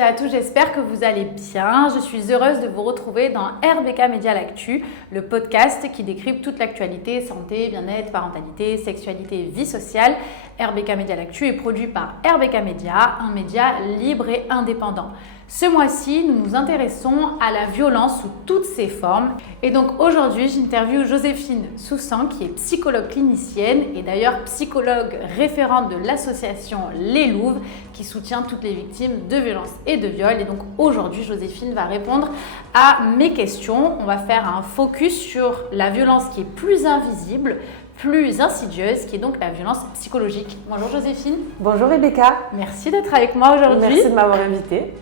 Bonjour à tous, j'espère que vous allez bien. Je suis heureuse de vous retrouver dans RBK Media L'Actu, le podcast qui décrypte toute l'actualité, santé, bien-être, parentalité, sexualité, vie sociale. RBK Media L'Actu est produit par RBK Media, un média libre et indépendant. Ce mois-ci, nous nous intéressons à la violence sous toutes ses formes. Et donc aujourd'hui, j'interviewe Joséphine Soussan, qui est psychologue clinicienne et d'ailleurs psychologue référente de l'association Les Louves, qui soutient toutes les victimes de violences et de viols. Et donc aujourd'hui, Joséphine va répondre à mes questions. On va faire un focus sur la violence qui est plus invisible, plus insidieuse, qui est donc la violence psychologique. Bonjour Joséphine. Bonjour Rebecca. Merci d'être avec moi aujourd'hui. Merci de m'avoir invitée.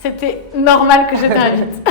C'était normal que je t'invite.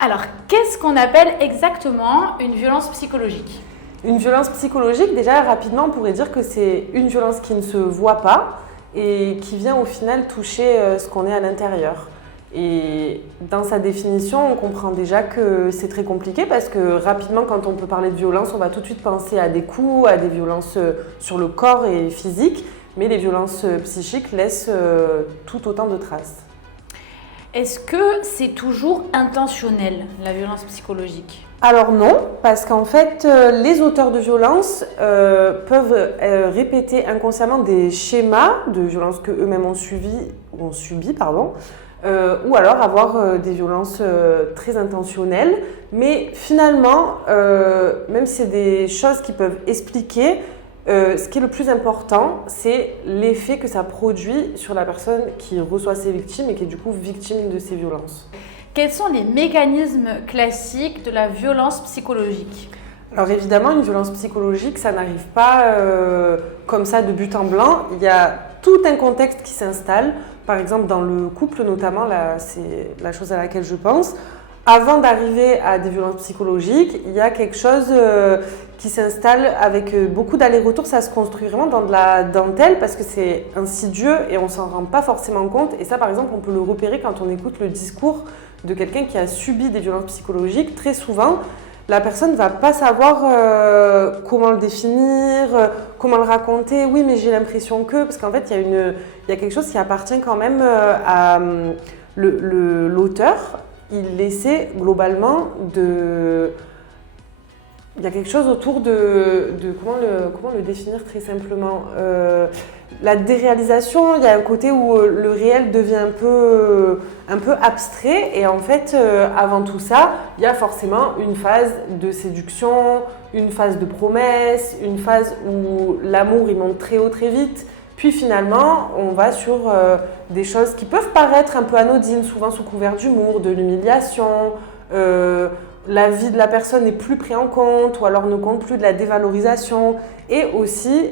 Alors, qu'est-ce qu'on appelle exactement une violence psychologique ? Une violence psychologique, déjà rapidement, on pourrait dire que c'est une violence qui ne se voit pas et qui vient au final toucher ce qu'on est à l'intérieur. Et dans sa définition, on comprend déjà que c'est très compliqué parce que rapidement, quand on peut parler de violence, on va tout de suite penser à des coups, à des violences sur le corps et physique, mais les violences psychiques laissent tout autant de traces. Est-ce que c'est toujours intentionnel, la violence psychologique ? Alors non, parce qu'en fait, les auteurs de violences peuvent répéter inconsciemment des schémas de violence qu'eux-mêmes ont subi, ou alors avoir des violences très intentionnelles. Mais finalement, même si c'est des choses qui peuvent expliquer, ce qui est le plus important, c'est l'effet que ça produit sur la personne qui reçoit ses victimes et qui est du coup victime de ces violences. Quels sont les mécanismes classiques de la violence psychologique ? Alors évidemment, une violence psychologique, ça n'arrive pas comme ça de but en blanc. Il y a tout un contexte qui s'installe. Par exemple, dans le couple notamment, là, c'est la chose à laquelle je pense. Avant d'arriver à des violences psychologiques, il y a quelque chose qui s'installe avec beaucoup d'allers-retours. Ça se construit vraiment dans de la dentelle parce que c'est insidieux et on ne s'en rend pas forcément compte. Et ça, par exemple, on peut le repérer quand on écoute le discours de quelqu'un qui a subi des violences psychologiques. Très souvent, la personne ne va pas savoir comment le définir, comment le raconter. Oui, mais j'ai l'impression que... Parce qu'en fait, il y a quelque chose qui appartient quand même à l'auteur. Il essaie globalement de... Il y a quelque chose autour de comment le définir très simplement. La déréalisation, il y a un côté où le réel devient un peu abstrait et en fait, avant tout ça, il y a forcément une phase de séduction, une phase de promesse, une phase où l'amour il monte très haut très vite. Puis finalement, on va sur des choses qui peuvent paraître un peu anodines, souvent sous couvert d'humour, de l'humiliation. La vie de la personne n'est plus prise en compte ou alors ne compte plus de la dévalorisation. Et aussi,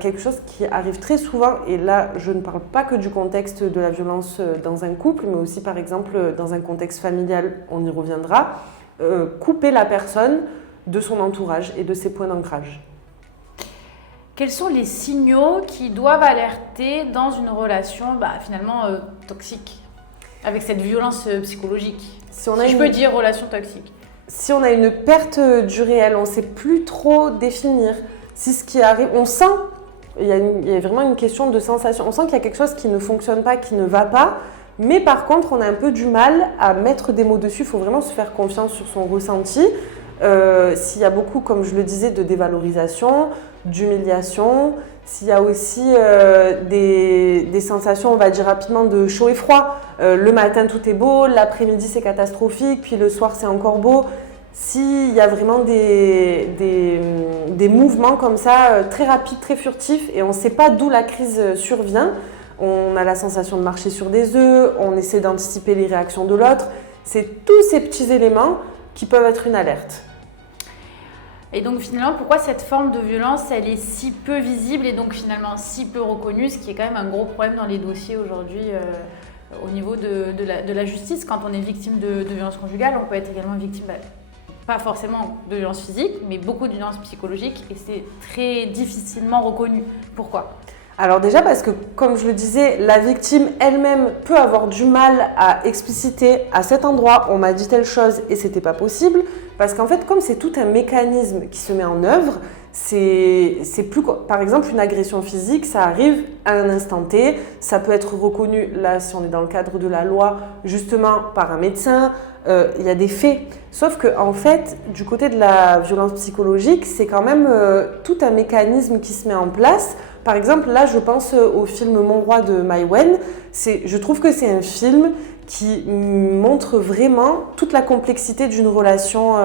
quelque chose qui arrive très souvent, et là, je ne parle pas que du contexte de la violence dans un couple, mais aussi par exemple dans un contexte familial, on y reviendra, couper la personne de son entourage et de ses points d'ancrage. Quels sont les signaux qui doivent alerter dans une relation finalement toxique, avec cette violence psychologique ? Si je peux dire relation toxique. Si on a une perte du réel, on ne sait plus trop définir. Si ce qui arrive, on sent, il y a vraiment une question de sensation, on sent qu'il y a quelque chose qui ne fonctionne pas, qui ne va pas, mais par contre on a un peu du mal à mettre des mots dessus, il faut vraiment se faire confiance sur son ressenti. S'il y a beaucoup, comme je le disais, de dévalorisation, d'humiliation, s'il y a aussi des sensations, on va dire rapidement, de chaud et froid. Le matin, tout est beau, l'après-midi, c'est catastrophique, puis le soir, c'est encore beau. S'il y a vraiment des mouvements comme ça, très rapides, très furtifs, et on ne sait pas d'où la crise survient, on a la sensation de marcher sur des œufs, on essaie d'anticiper les réactions de l'autre. C'est tous ces petits éléments qui peuvent être une alerte. Et donc finalement, pourquoi cette forme de violence, elle est si peu visible et donc finalement si peu reconnue, ce qui est quand même un gros problème dans les dossiers aujourd'hui au niveau de la justice. Quand on est victime de violences conjugales, on peut être également victime, pas forcément de violences physiques, mais beaucoup de violences psychologiques et c'est très difficilement reconnu. Pourquoi ? Alors déjà parce que, comme je le disais, la victime elle-même peut avoir du mal à expliciter à cet endroit, on m'a dit telle chose et c'était pas possible. Parce qu'en fait, comme c'est tout un mécanisme qui se met en œuvre, c'est plus... Par exemple, une agression physique, ça arrive à un instant T, ça peut être reconnu, là, si on est dans le cadre de la loi, justement par un médecin, il y a des faits. Sauf que, en fait, du côté de la violence psychologique, c'est quand même tout un mécanisme qui se met en place. Par exemple, là, je pense au film Mon Roi de Mai Wen. Je trouve que c'est un film qui montre vraiment toute la complexité d'une relation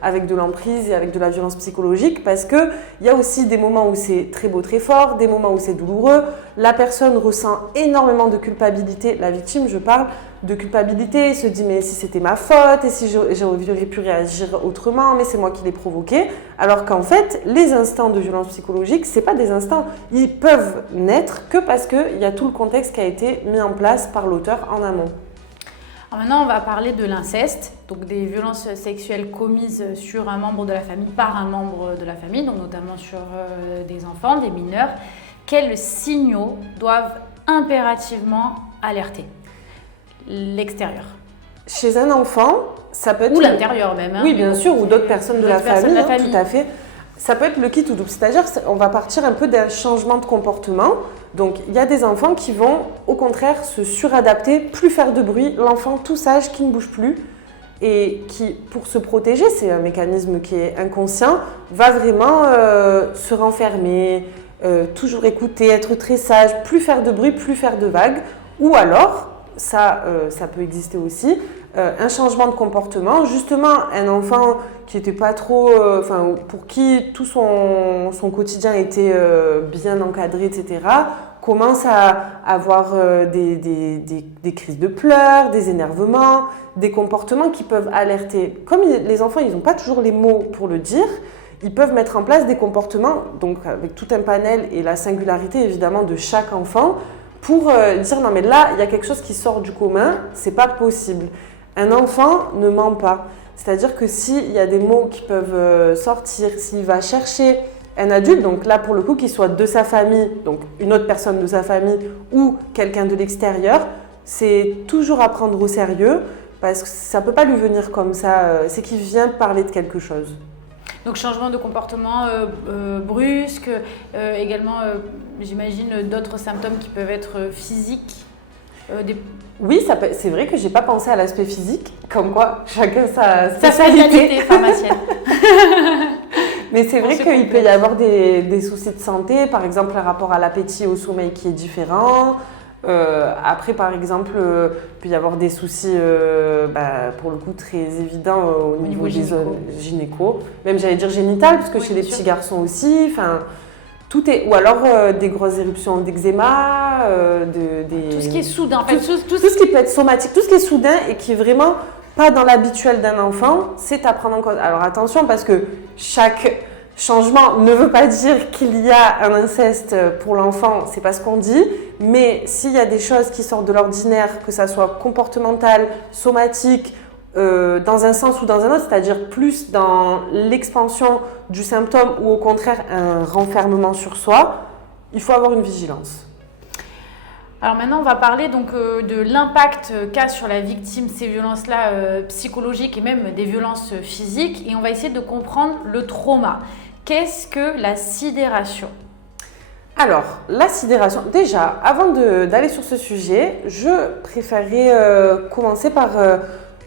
avec de l'emprise et avec de la violence psychologique, parce qu'il y a aussi des moments où c'est très beau, très fort, des moments où c'est douloureux. La personne ressent énormément de culpabilité, la victime, je parle, de culpabilité, se dit mais si c'était ma faute et si j'aurais pu réagir autrement, mais c'est moi qui l'ai provoqué. Alors qu'en fait, les instants de violence psychologique, c'est pas des instants, ils peuvent naître que parce qu'il y a tout le contexte qui a été mis en place par l'auteur en amont. Alors maintenant, on va parler de l'inceste, donc des violences sexuelles commises sur un membre de la famille par un membre de la famille, donc notamment sur des enfants, des mineurs. Quels signaux doivent impérativement alerter l'extérieur? Chez un enfant, ça peut être... Ou l'intérieur même. Oui, bien sûr, ou d'autres personnes de la famille, tout à fait. Ça peut être le kit ou double, c'est-à-dire on va partir un peu d'un changement de comportement. Donc, il y a des enfants qui vont, au contraire, se suradapter, plus faire de bruit. L'enfant tout sage qui ne bouge plus et qui, pour se protéger, c'est un mécanisme qui est inconscient, va vraiment se renfermer, toujours écouter, être très sage, plus faire de bruit, plus faire de vagues. Ou alors, ça peut exister aussi, un changement de comportement, justement un enfant qui n'était pas trop, pour qui tout son quotidien était bien encadré, etc., commence à avoir des crises de pleurs, des énervements, des comportements qui peuvent alerter. Comme les enfants, ils n'ont pas toujours les mots pour le dire, ils peuvent mettre en place des comportements, donc avec tout un panel et la singularité évidemment de chaque enfant, pour dire non mais là, il y a quelque chose qui sort du commun, c'est pas possible. Un enfant ne ment pas. C'est-à-dire que s'il y a des mots qui peuvent sortir, s'il va chercher un adulte, donc là pour le coup qu'il soit de sa famille, donc une autre personne de sa famille ou quelqu'un de l'extérieur, c'est toujours à prendre au sérieux parce que ça ne peut pas lui venir comme ça, c'est qu'il vient parler de quelque chose. Donc changement de comportement brusque, également j'imagine d'autres symptômes qui peuvent être physiques. Oui, c'est vrai que j'ai pas pensé à l'aspect physique, comme quoi chacun sa spécialité pharmacienne. Mais c'est vrai qu'il peut y avoir des soucis de santé, par exemple un rapport à l'appétit et au sommeil qui est différent. Après, par exemple, il peut y avoir des soucis, pour le coup, très évidents au niveau des zones gynéco. Même, j'allais dire génitales, parce que chez les petits garçons aussi. Enfin, tout est... Ou alors des grosses éruptions d'eczéma, tout ce qui est soudain. En fait, tout ce qui peut être somatique, tout ce qui est soudain et qui est vraiment pas dans l'habituel d'un enfant, c'est à prendre en compte. Alors attention, parce que chaque changement ne veut pas dire qu'il y a un inceste pour l'enfant, c'est pas ce qu'on dit, mais s'il y a des choses qui sortent de l'ordinaire, que ça soit comportemental, somatique, dans un sens ou dans un autre, c'est-à-dire plus dans l'expansion du symptôme ou au contraire un renfermement sur soi, il faut avoir une vigilance. Alors maintenant, on va parler donc de l'impact qu'a sur la victime ces violences-là psychologiques et même des violences physiques, et on va essayer de comprendre le trauma. Qu'est-ce que la sidération ? Alors, la sidération, déjà, avant d'aller sur ce sujet, je préférerais commencer par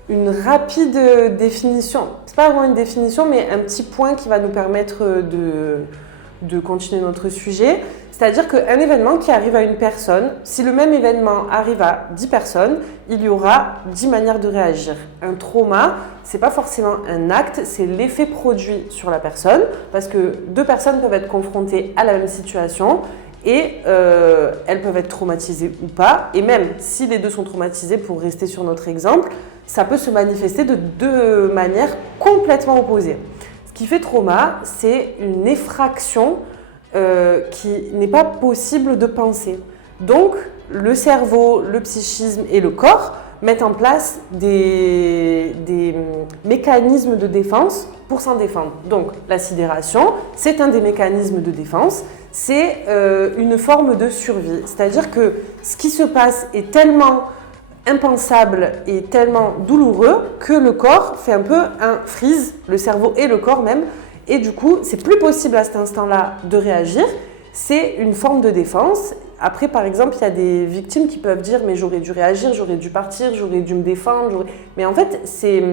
une rapide définition. C'est pas vraiment une définition, mais un petit point qui va nous permettre de continuer notre sujet. C'est-à-dire qu'un événement qui arrive à une personne, si le même événement arrive à 10 personnes, il y aura 10 manières de réagir. Un trauma, c'est pas forcément un acte, c'est l'effet produit sur la personne, parce que deux personnes peuvent être confrontées à la même situation et elles peuvent être traumatisées ou pas. Et même si les deux sont traumatisées, pour rester sur notre exemple, ça peut se manifester de deux manières complètement opposées. Ce qui fait trauma, c'est une effraction qui n'est pas possible de penser. Donc, le cerveau, le psychisme et le corps mettent en place des mécanismes de défense pour s'en défendre. Donc la sidération, c'est un des mécanismes de défense, c'est une forme de survie. C'est-à-dire que ce qui se passe est tellement impensable et tellement douloureux que le corps fait un peu un freeze, le cerveau et le corps même, et du coup, c'est plus possible à cet instant-là de réagir. C'est une forme de défense. Après, par exemple, il y a des victimes qui peuvent dire « mais j'aurais dû réagir, j'aurais dû partir, j'aurais dû me défendre. » Mais en fait, c'est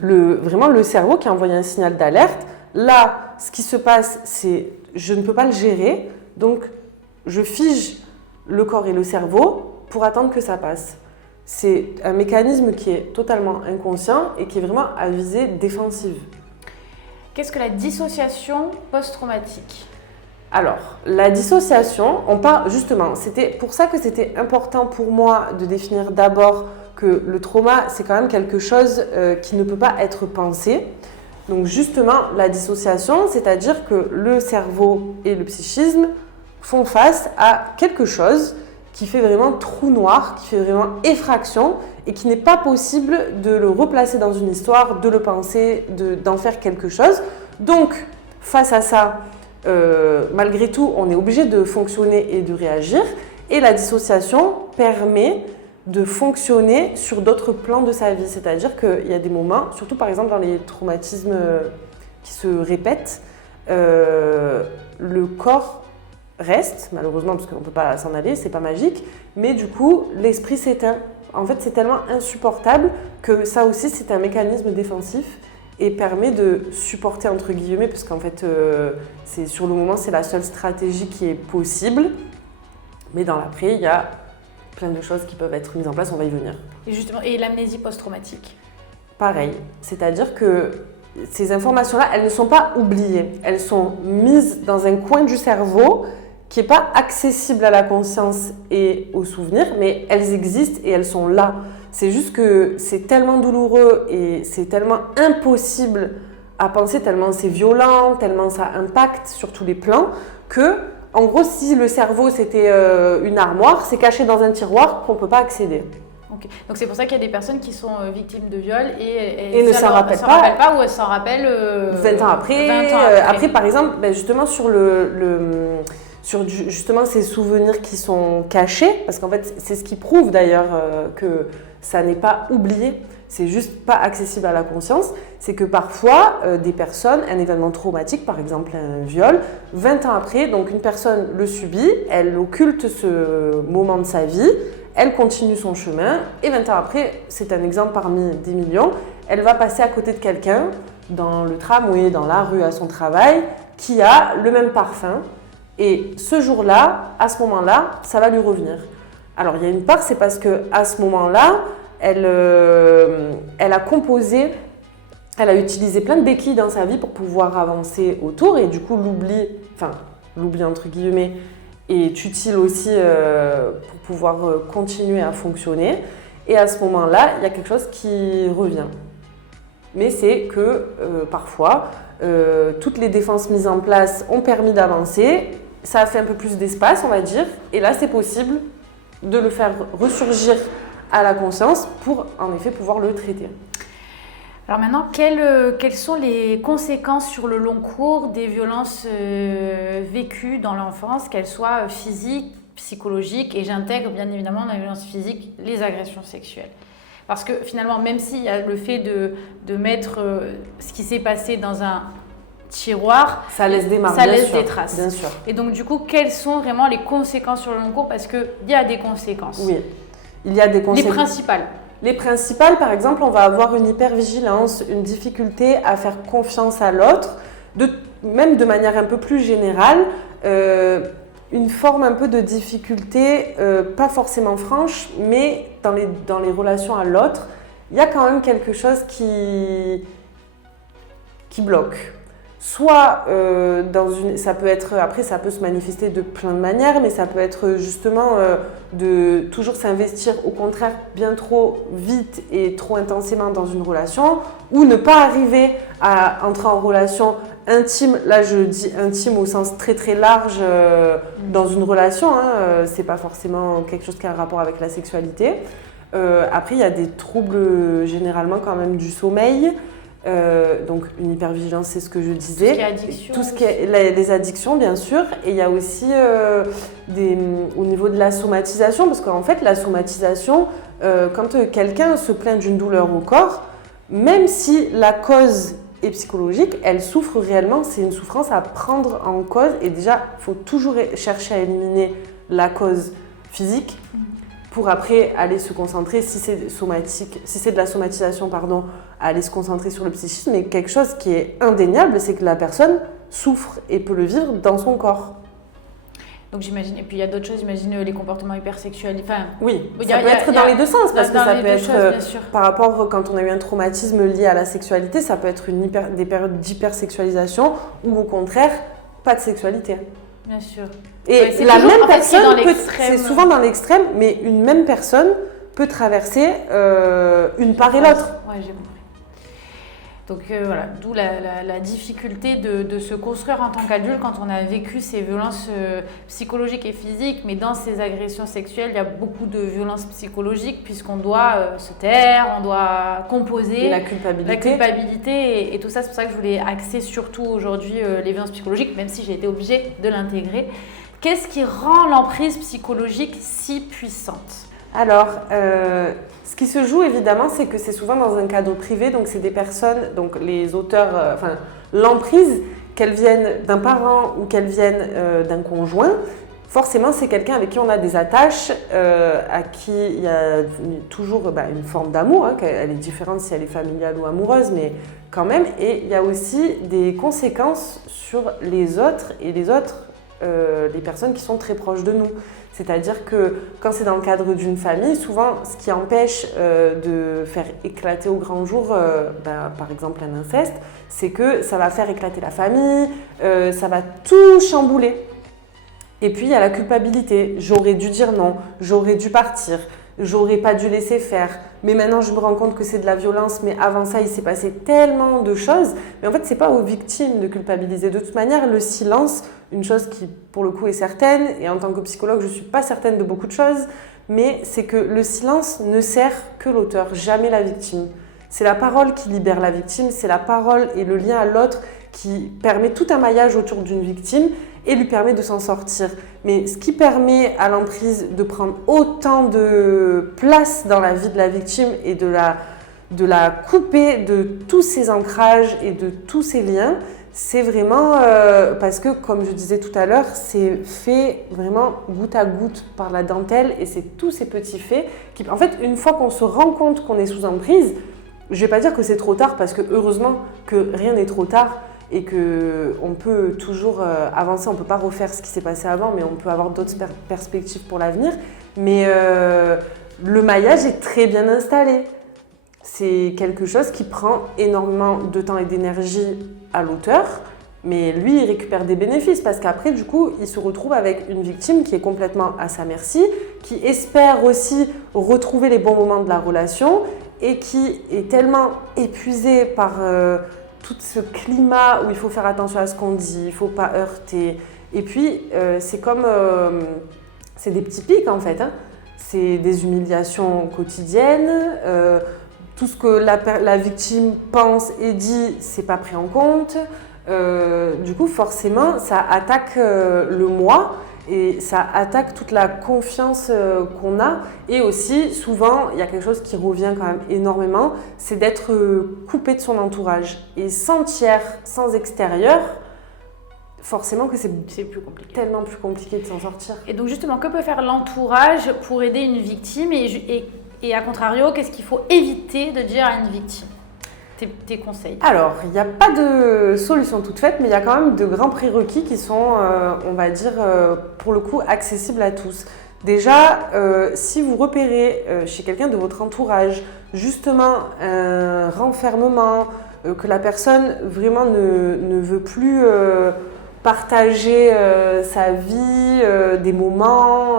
vraiment le cerveau qui a envoyé un signal d'alerte. Là, ce qui se passe, c'est je ne peux pas le gérer, donc je fige le corps et le cerveau pour attendre que ça passe. C'est un mécanisme qui est totalement inconscient et qui est vraiment à visée défensive. Qu'est-ce que la dissociation post-traumatique ? Alors, la dissociation, on parle justement, c'était pour ça que c'était important pour moi de définir d'abord que le trauma, c'est quand même quelque chose qui ne peut pas être pensé. Donc justement, la dissociation, c'est-à-dire que le cerveau et le psychisme font face à quelque chose qui fait vraiment trou noir, qui fait vraiment effraction et qui n'est pas possible de le replacer dans une histoire, de le penser, d'en faire quelque chose. Donc, face à ça, malgré tout, on est obligé de fonctionner et de réagir. Et la dissociation permet de fonctionner sur d'autres plans de sa vie. C'est-à-dire qu'il y a des moments, surtout par exemple dans les traumatismes qui se répètent, le corps reste, malheureusement, parce qu'on ne peut pas s'en aller, c'est pas magique, mais du coup, l'esprit s'éteint. En fait, c'est tellement insupportable que ça aussi, c'est un mécanisme défensif et permet de supporter, entre guillemets, parce qu'en fait, c'est, sur le moment, c'est la seule stratégie qui est possible. Mais dans l'après, il y a plein de choses qui peuvent être mises en place, on va y venir. Et justement, et l'amnésie post-traumatique ? Pareil, c'est-à-dire que ces informations-là, elles ne sont pas oubliées. Elles sont mises dans un coin du cerveau qui n'est pas accessible à la conscience et au souvenir, mais elles existent et elles sont là. C'est juste que c'est tellement douloureux et c'est tellement impossible à penser, tellement c'est violent, tellement ça impacte sur tous les plans, que, en gros, si le cerveau c'était une armoire, c'est caché dans un tiroir qu'on ne peut pas accéder. Okay. Donc c'est pour ça qu'il y a des personnes qui sont victimes de viol et ne s'en rappellent pas ou elles s'en rappellent 20 ans après. Après, par exemple, justement sur sur justement ces souvenirs qui sont cachés, parce qu'en fait c'est ce qui prouve d'ailleurs que ça n'est pas oublié, c'est juste pas accessible à la conscience, c'est que parfois des personnes, un événement traumatique, par exemple un viol, 20 ans après, donc une personne le subit, elle occulte ce moment de sa vie, elle continue son chemin et 20 ans après, c'est un exemple parmi des millions, elle va passer à côté de quelqu'un dans le tramway, dans la rue, à son travail, qui a le même parfum. Et ce jour-là, à ce moment-là, ça va lui revenir. Alors, il y a une part, c'est parce qu'à ce moment-là, elle a composé, elle a utilisé plein de béquilles dans sa vie pour pouvoir avancer autour. Et du coup, l'oubli entre guillemets, est utile aussi pour pouvoir continuer à fonctionner. Et à ce moment-là, il y a quelque chose qui revient. Mais c'est que parfois, toutes les défenses mises en place ont permis d'avancer. Ça a fait un peu plus d'espace, on va dire. Et là, c'est possible de le faire ressurgir à la conscience pour, en effet, pouvoir le traiter. Alors maintenant, quelles sont les conséquences sur le long cours des violences vécues dans l'enfance, qu'elles soient physiques, psychologiques, et j'intègre bien évidemment dans les violences physiques les agressions sexuelles. Parce que finalement, même s'il y a le fait de mettre ce qui s'est passé dans un tiroir, ça laisse des marques, des traces. Bien sûr. Et donc du coup, quelles sont vraiment les conséquences sur le long cours ? Parce qu'il y a des conséquences. Oui, il y a des conséquences. Les principales. Les principales, par exemple, on va avoir une hypervigilance, une difficulté à faire confiance à l'autre, même de manière un peu plus générale, une forme un peu de difficulté, pas forcément franche, mais dans les relations à l'autre, il y a quand même quelque chose qui bloque. Soit ça peut être, après ça peut se manifester de plein de manières, mais ça peut être justement de toujours s'investir au contraire bien trop vite et trop intensément dans une relation, ou ne pas arriver à entrer en relation intime, là je dis intime au sens très très large dans une relation, c'est pas forcément quelque chose qui a un rapport avec la sexualité. Après, il y a des troubles généralement quand même du sommeil. Donc une hypervigilance, c'est ce que je disais. Tout ce qui est addiction. Tout ce qui est les addictions, bien sûr. Et il y a aussi au niveau de la somatisation, parce qu'en fait, la somatisation, quand quelqu'un se plaint d'une douleur au corps, même si la cause est psychologique, elle souffre réellement. C'est une souffrance à prendre en cause. Et déjà, il faut toujours chercher à éliminer la cause physique pour après aller se concentrer, si c'est somatique, si c'est de la somatisation, pardon, aller se concentrer sur le psychisme. Mais quelque chose qui est indéniable, c'est que la personne souffre et peut le vivre dans son corps. Donc j'imagine, et puis il y a d'autres choses, j'imagine les comportements hypersexuels. Enfin, oui, ça peut être dans les deux sens, parce que ça peut être choses, par rapport quand on a eu un traumatisme lié à la sexualité, ça peut être des périodes d'hypersexualisation ou au contraire, pas de sexualité. Bien sûr. Et la même personne, c'est souvent dans l'extrême, mais une même personne peut traverser une part et l'autre. Ouais, j'ai compris. Donc voilà, d'où la difficulté de se construire en tant qu'adulte quand on a vécu ces violences psychologiques et physiques, mais dans ces agressions sexuelles, il y a beaucoup de violences psychologiques puisqu'on doit se taire, on doit composer. Et la culpabilité. La culpabilité et tout ça, c'est pour ça que je voulais axer surtout aujourd'hui les violences psychologiques, même si j'ai été obligée de l'intégrer. Qu'est-ce qui rend l'emprise psychologique si puissante ? Alors, ce qui se joue évidemment, c'est que c'est souvent dans un cadre privé, donc c'est des personnes, donc les auteurs, l'emprise, qu'elles viennent d'un parent ou qu'elles viennent d'un conjoint, forcément c'est quelqu'un avec qui on a des attaches, à qui il y a toujours une forme d'amour, hein, elle est différente si elle est familiale ou amoureuse, mais quand même, et il y a aussi des conséquences sur les autres, et les autres, les personnes qui sont très proches de nous. C'est-à-dire que quand c'est dans le cadre d'une famille, souvent ce qui empêche de faire éclater au grand jour, par exemple un inceste, c'est que ça va faire éclater la famille, ça va tout chambouler. Et puis il y a la culpabilité, j'aurais dû dire non, j'aurais dû partir, j'aurais pas dû laisser faire, mais maintenant je me rends compte que c'est de la violence, mais avant ça il s'est passé tellement de choses. Mais en fait c'est pas aux victimes de culpabiliser. De toute manière, le silence, une chose qui pour le coup est certaine, et en tant que psychologue je suis pas certaine de beaucoup de choses, mais c'est que le silence ne sert que l'auteur, jamais la victime. C'est la parole qui libère la victime, c'est la parole et le lien à l'autre qui permet tout un maillage autour d'une victime et lui permet de s'en sortir. Mais ce qui permet à l'emprise de prendre autant de place dans la vie de la victime et de la couper de tous ses ancrages et de tous ses liens, c'est vraiment parce que, comme je disais tout à l'heure, c'est fait vraiment goutte à goutte par la dentelle et c'est tous ces petits faits qui, en fait, une fois qu'on se rend compte qu'on est sous emprise, je ne vais pas dire que c'est trop tard parce que heureusement que rien n'est trop tard et qu'on peut toujours avancer, on ne peut pas refaire ce qui s'est passé avant, mais on peut avoir d'autres perspectives pour l'avenir. Mais le maillage est très bien installé. C'est quelque chose qui prend énormément de temps et d'énergie à l'auteur, mais lui, il récupère des bénéfices parce qu'après, du coup, il se retrouve avec une victime qui est complètement à sa merci, qui espère aussi retrouver les bons moments de la relation et qui est tellement épuisée par tout ce climat où il faut faire attention à ce qu'on dit, il ne faut pas heurter. Et puis, c'est comme... c'est des petits pics en fait, hein. C'est des humiliations quotidiennes. Tout ce que la victime pense et dit, c'est pas pris en compte. Du coup, forcément, ça attaque le moi et ça attaque toute la confiance qu'on a. Et aussi, souvent, il y a quelque chose qui revient quand même énormément, c'est d'être coupé de son entourage. Et sans tiers, sans extérieur, forcément que c'est plus compliqué. Tellement plus compliqué de s'en sortir. Et donc justement, que peut faire l'entourage pour aider une victime et à contrario, qu'est-ce qu'il faut éviter de dire à une victime ? Tes conseils. Alors, il n'y a pas de solution toute faite, mais il y a quand même de grands prérequis qui sont, on va dire, pour le coup, accessibles à tous. Déjà, si vous repérez chez quelqu'un de votre entourage, justement, un renfermement, que la personne vraiment ne veut plus partager sa vie, des moments...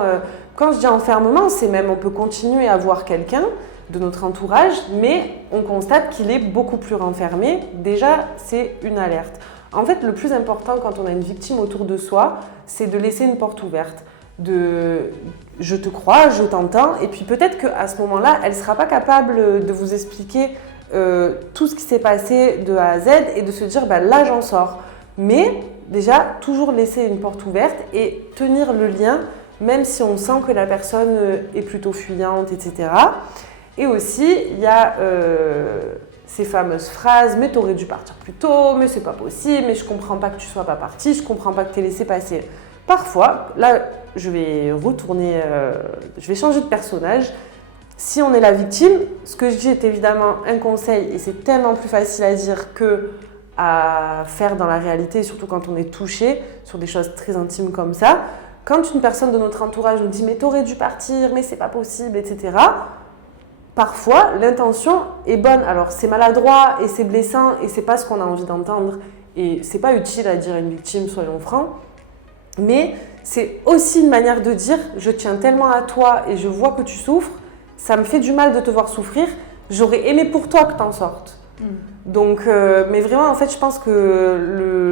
Quand je dis enfermement, c'est même on peut continuer à voir quelqu'un de notre entourage, mais on constate qu'il est beaucoup plus renfermé. Déjà, c'est une alerte. En fait, le plus important quand on a une victime autour de soi, c'est de laisser une porte ouverte. je te crois, je t'entends, et puis peut-être qu'à ce moment-là, elle ne sera pas capable de vous expliquer tout ce qui s'est passé de A à Z et de se dire là j'en sors. Mais déjà, toujours laisser une porte ouverte et tenir le lien, même si on sent que la personne est plutôt fuyante, etc. Et aussi, il y a ces fameuses phrases « mais t'aurais dû partir plus tôt, mais c'est pas possible, mais je comprends pas que tu sois pas parti, je comprends pas que t'aies laissé passer ». Parfois, là, je vais changer de personnage. Si on est la victime, ce que je dis est évidemment un conseil et c'est tellement plus facile à dire que à faire dans la réalité, surtout quand on est touché sur des choses très intimes comme ça. Quand une personne de notre entourage nous dit « mais t'aurais dû partir, mais c'est pas possible », etc. Parfois, l'intention est bonne. Alors, c'est maladroit et c'est blessant et c'est pas ce qu'on a envie d'entendre. Et c'est pas utile à dire à une victime, soyons francs. Mais c'est aussi une manière de dire « je tiens tellement à toi et je vois que tu souffres, ça me fait du mal de te voir souffrir, j'aurais aimé pour toi que t'en sortes ». Donc, mais vraiment, en fait, je pense que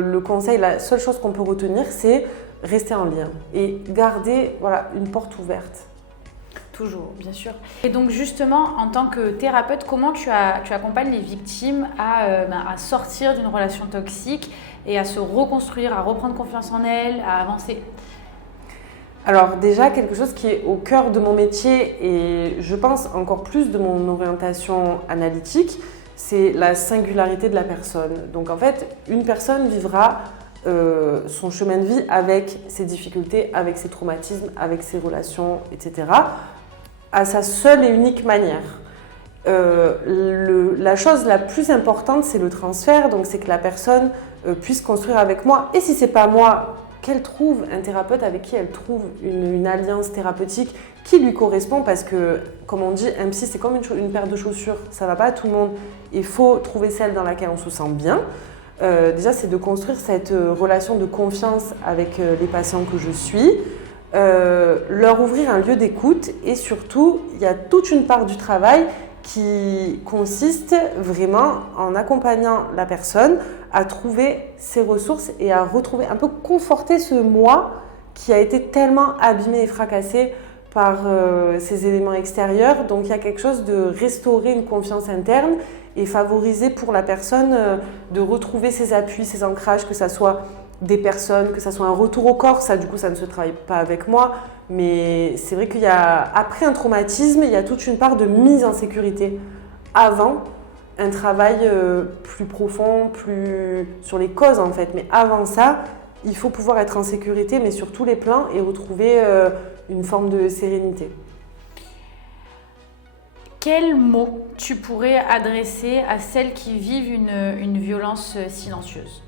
le conseil, la seule chose qu'on peut retenir, c'est rester en lien et garder une porte ouverte. Toujours, bien sûr. Et donc justement, en tant que thérapeute, comment tu accompagnes les victimes à sortir d'une relation toxique et à se reconstruire, à reprendre confiance en elles, à avancer ? Alors déjà, quelque chose qui est au cœur de mon métier et je pense encore plus de mon orientation analytique, c'est la singularité de la personne. Donc en fait, une personne vivra son chemin de vie avec ses difficultés, avec ses traumatismes, avec ses relations, etc. à sa seule et unique manière. La chose la plus importante, c'est le transfert, donc c'est que la personne puisse construire avec moi. Et si c'est pas moi, qu'elle trouve un thérapeute avec qui elle trouve une alliance thérapeutique qui lui correspond, parce que, comme on dit, un psy, c'est comme une paire de chaussures, ça va pas à tout le monde. Il faut trouver celle dans laquelle on se sent bien. Déjà, c'est de construire cette relation de confiance avec les patients que je suis, leur ouvrir un lieu d'écoute et surtout, il y a toute une part du travail qui consiste vraiment en accompagnant la personne à trouver ses ressources et à retrouver, un peu conforter ce moi qui a été tellement abîmé et fracassé par ces éléments extérieurs. Donc il y a quelque chose de restaurer une confiance interne et favoriser pour la personne de retrouver ses appuis, ses ancrages, que ça soit des personnes, que ça soit un retour au corps. Ça, du coup, ça ne se travaille pas avec moi. Mais c'est vrai qu'il y a, après un traumatisme, il y a toute une part de mise en sécurité. Avant, un travail plus profond, plus sur les causes en fait. Mais avant ça, il faut pouvoir être en sécurité, mais sur tous les plans et retrouver une forme de sérénité. Quels mots tu pourrais adresser à celles qui vivent une violence silencieuse ?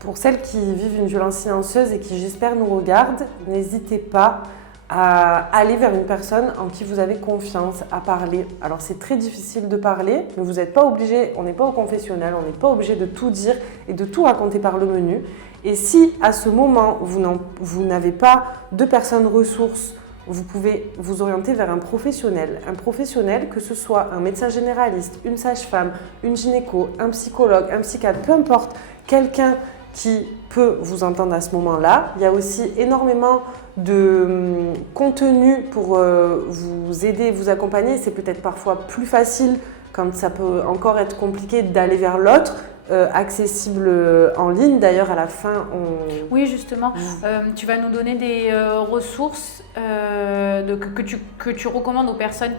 Pour celles qui vivent une violence silencieuse et qui, j'espère, nous regardent, n'hésitez pas à aller vers une personne en qui vous avez confiance, à parler. Alors, c'est très difficile de parler, mais vous n'êtes pas obligé, on n'est pas au confessionnal, on n'est pas obligé de tout dire et de tout raconter par le menu. Et si, à ce moment, vous n'avez pas de personnes ressources, vous pouvez vous orienter vers un professionnel. Un professionnel, que ce soit un médecin généraliste, une sage-femme, une gynéco, un psychologue, un psychiatre, peu importe, quelqu'un qui peut vous entendre à ce moment-là. Il y a aussi énormément de contenu pour vous aider, vous accompagner. C'est peut-être parfois plus facile, quand ça peut encore être compliqué, d'aller vers l'autre, accessible en ligne. D'ailleurs, à la fin, Oui, justement, tu vas nous donner des ressources que tu recommandes aux personnes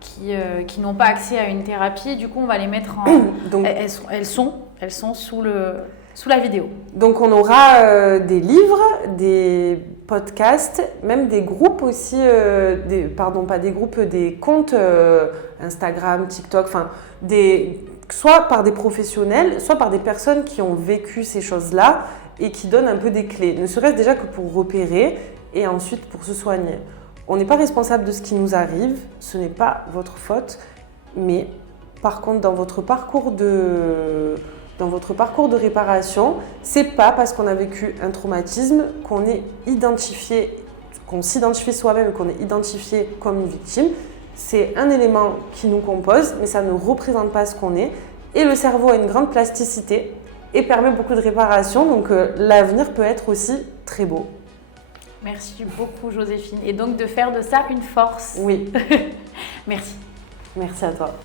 qui n'ont pas accès à une thérapie. Du coup, on va les mettre en... Donc, elles sont sous la vidéo. Donc on aura des livres, des podcasts, même des groupes aussi, des comptes Instagram, TikTok, soit par des professionnels, soit par des personnes qui ont vécu ces choses-là et qui donnent un peu des clés. Ne serait-ce déjà que pour repérer et ensuite pour se soigner. On n'est pas responsable de ce qui nous arrive, ce n'est pas votre faute, mais par contre dans votre parcours de réparation, c'est pas parce qu'on a vécu un traumatisme qu'on s'identifie soi-même, qu'on est identifié comme une victime. C'est un élément qui nous compose, mais ça ne représente pas ce qu'on est. Et le cerveau a une grande plasticité et permet beaucoup de réparation, donc l'avenir peut être aussi très beau. Merci beaucoup Joséphine. Et donc de faire de ça une force. Oui. Merci. Merci à toi.